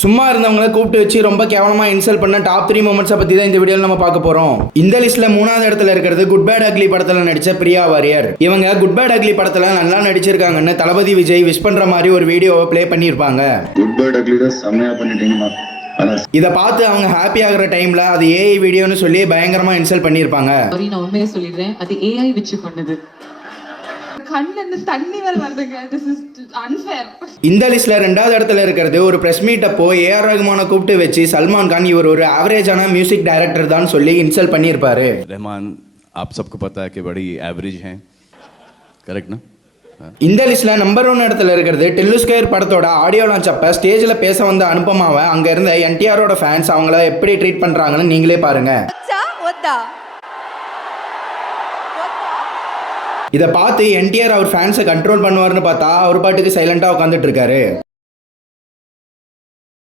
சும்மா இருந்தவங்களை கூப்பிட்டு வச்சு ரொம்ப கேவலமா இன்சல்ட் பண்ண டாப் 3 மூமெண்ட்ஸை பத்தி தான் இந்த வீடியோல நம்ம பார்க்க போறோம். இந்த லிஸ்ட்ல 3வது இடத்துல இருக்கிறது குட் பேட் அக்லி படத்துல நடிச்ச பிரியா வாரியர். இவங்க குட் பேட் அக்லி படத்துல நல்லா நடிச்சிருக்காங்கன்னு தளபதி விஜய் விஷ் பண்ற மாதிரி ஒரு வீடியோவை ப்ளே பண்ணியிருப்பாங்க. குட் பேட் அக்லி தான் செம்மையா பண்ணிட்டீங்கம்மா. இதை பார்த்து அவங்க ஹாப்பி ஆகுற டைம்ல அது ஏஐ வீடியோன்னு சொல்லி பயங்கரமா இன்சல்ட் பண்ணியிருப்பாங்க. நான் உண்மையை சொல்லிடுறேன், அது ஏஐ வச்சு பண்ணது. தண்ணி வர வருதுங்க. This is unfair. இந்த லிஸ்ட்ல 2வது இடத்துல இருக்கிறது ஒரு பிரஸ் மீட் அப்போ ஏஆர் ரஹ்மானை கூப்பிட்டு வச்சு சல்மான் கான் இவர் ஒரு ஆவரேஜான மியூசிக் டைரக்டர் தான் சொல்லி இன்சல்ட் பண்ணியிருப்பாரு. रहमान आप सबको पता है कि बड़ी एवरेज हैं, करेक्ट ना? இந்த லிஸ்ட்ல நம்பர் 1 இடத்துல இருக்கிறது டெல்லு ஸ்கொயர் படத்தோட ஆடியோ லான்ச் அப்ப ஸ்டேஜ்ல பேச வந்த அனுபமாவை அங்க இருந்த என்டிஆரோட ஃபேன்ஸ் அவங்கள எப்படி ட்ரீட் பண்றாங்கன்னு நீங்களே பாருங்க. இதை பார்த்து என்டிஆர் அவர் ஃபேன்ஸை கண்ட்ரோல் பண்ணுவார்னு பார்த்தா அவர் பாட்டுக்கு சைலண்டா உட்காந்துட்டு இருக்காரு.